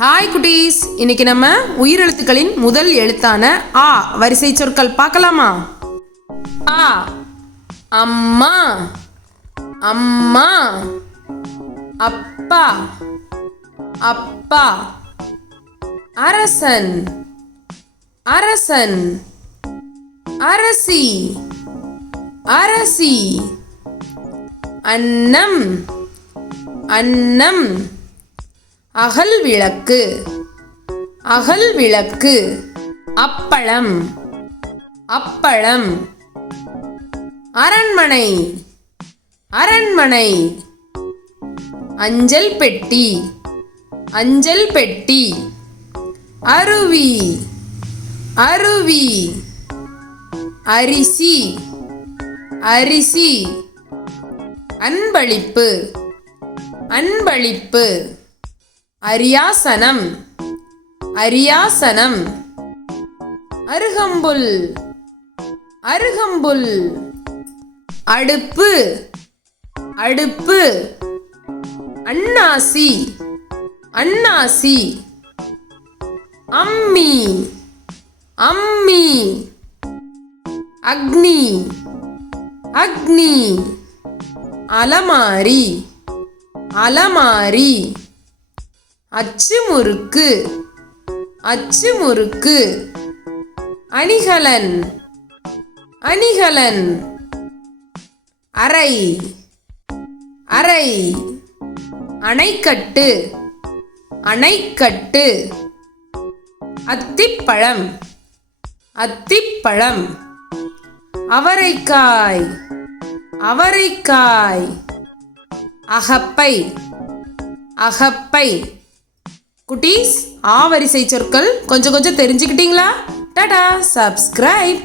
Hi குட்டீஸ். இன்னைக்கு நம்ம உயிரெழுத்துக்களின் முதல் எழுத்தான ஆ வரிசை சொற்கள் பார்க்கலாமா? ஆ அம்மா அம்மா அப்பா அப்பா அரசன் அரசன் அரசி அரசி அன்னம் அன்னம். அகல் விளக்கு. அகல் விளக்கு. அப்பளம். அப்பளம். அரண்மனை. அரண்மனை. அஞ்சல் பெட்டி. அஞ்சல் பெட்டி. அருவி. அருவி. அரிசி. அரிசி. அன்பளிப்பு. அன்பளிப்பு. அரியாசனம். அரியாசனம். அருகம்புல். அருகம்புல். அடுப்பு. அடுப்பு. அண்ணாசி அண்ணாசி அம்மி. அம்மி. அக்னி. அக்னி. அலமாரி. அலமாரி. அச்சு முறுக்கு அச்சு முறுக்கு அணிகலன். அணிகலன். அறை. அறை. அணைக்கட்டு. அணைக்கட்டு. அத்திப்பழம். அத்திப்பழம். அவரைக்காய். அவரைக்காய். அகப்பை. அகப்பை. குட்டீஸ் ஆவரிசை சொற்கள் கொஞ்சம் கொஞ்சம் தெரிஞ்சுக்கிட்டீங்களா? டாடா சப்ஸ்கிரைப்